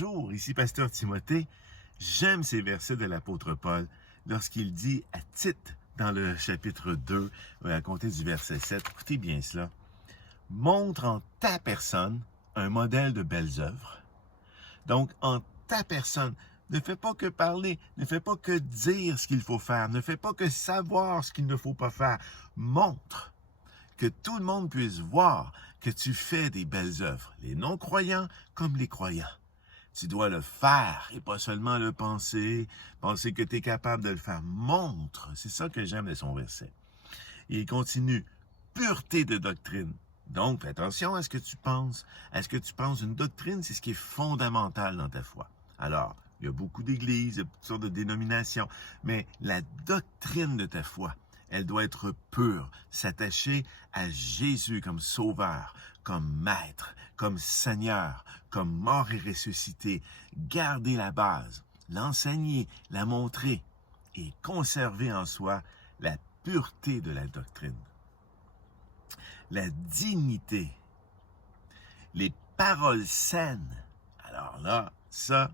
Bonjour, ici Pasteur Timothée. J'aime ces versets de l'apôtre Paul lorsqu'il dit à Tite, dans le chapitre 2, à compter du verset 7, écoutez bien cela, « Montre en ta personne un modèle de belles œuvres. » Donc, en ta personne, ne fais pas que parler, ne fais pas que dire ce qu'il faut faire, ne fais pas que savoir ce qu'il ne faut pas faire. Montre, que tout le monde puisse voir que tu fais des belles œuvres, les non-croyants comme les croyants. Tu dois le faire et pas seulement le penser, penser que tu es capable de le faire. Montre, c'est ça que j'aime de son verset. Et il continue, pureté de doctrine. Donc, fais attention à ce que tu penses. Est-ce que tu penses une doctrine, c'est ce qui est fondamental dans ta foi. Alors, il y a beaucoup d'églises, il y a toutes sortes de dénominations, mais la doctrine de ta foi, elle doit être pure, s'attacher à Jésus comme sauveur, comme maître, comme Seigneur, comme mort et ressuscité. Garder la base, l'enseigner, la montrer et conserver en soi la pureté de la doctrine. La dignité, les paroles saines. Alors là, ça,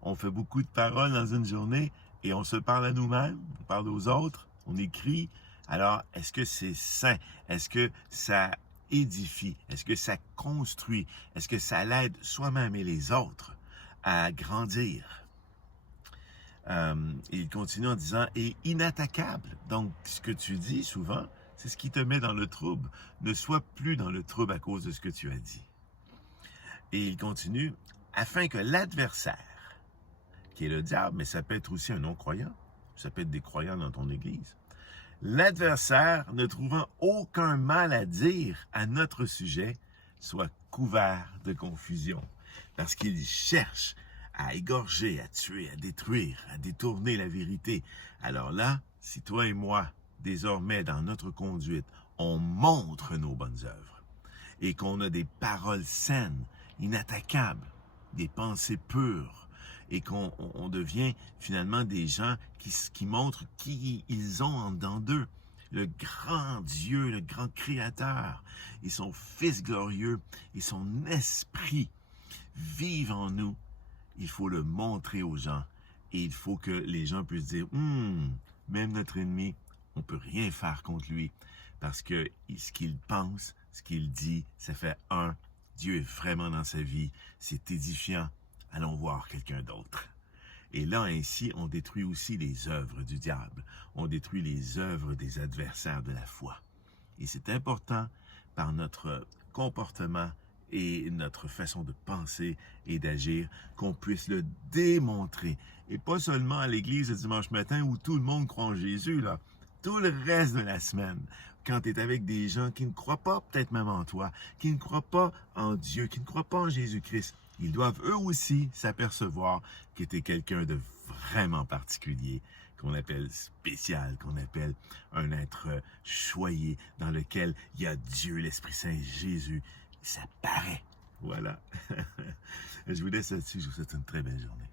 on fait beaucoup de paroles dans une journée et on se parle à nous-mêmes, on parle aux autres. On écrit, alors est-ce que c'est sain? Est-ce que ça édifie? Est-ce que ça construit? Est-ce que ça l'aide soi-même et les autres à grandir? Il continue en disant, et inattaquable. Donc, ce que tu dis souvent, c'est ce qui te met dans le trouble. Ne sois plus dans le trouble à cause de ce que tu as dit. Et il continue, afin que l'adversaire, qui est le diable, mais ça peut être aussi un non-croyant, ça peut être des croyants dans ton église. L'adversaire, ne trouvant aucun mal à dire à notre sujet, soit couvert de confusion. Parce qu'il cherche à égorger, à tuer, à détruire, à détourner la vérité. Alors là, si toi et moi, désormais dans notre conduite, on montre nos bonnes œuvres et qu'on a des paroles saines, inattaquables, des pensées pures, et qu'on devient finalement des gens qui montrent qui ils ont en dedans d'eux. Le grand Dieu, le grand Créateur, et son Fils glorieux, et son Esprit vivent en nous. Il faut le montrer aux gens, et il faut que les gens puissent dire, même notre ennemi, on ne peut rien faire contre lui, parce que ce qu'il pense, ce qu'il dit, ça fait un. Dieu est vraiment dans sa vie, c'est édifiant. Allons voir quelqu'un d'autre. Et là, ainsi, on détruit aussi les œuvres du diable. On détruit les œuvres des adversaires de la foi. Et c'est important, par notre comportement et notre façon de penser et d'agir, qu'on puisse le démontrer. Et pas seulement à l'église le dimanche matin où tout le monde croit en Jésus, là. Tout le reste de la semaine, quand tu es avec des gens qui ne croient pas peut-être même en toi, qui ne croient pas en Dieu, qui ne croient pas en Jésus-Christ, ils doivent eux aussi s'apercevoir que tu es quelqu'un de vraiment particulier, qu'on appelle spécial, qu'on appelle un être choyé, dans lequel il y a Dieu, l'Esprit Saint, Jésus. Ça paraît. Voilà. Je vous laisse là-dessus. Je vous souhaite une très belle journée.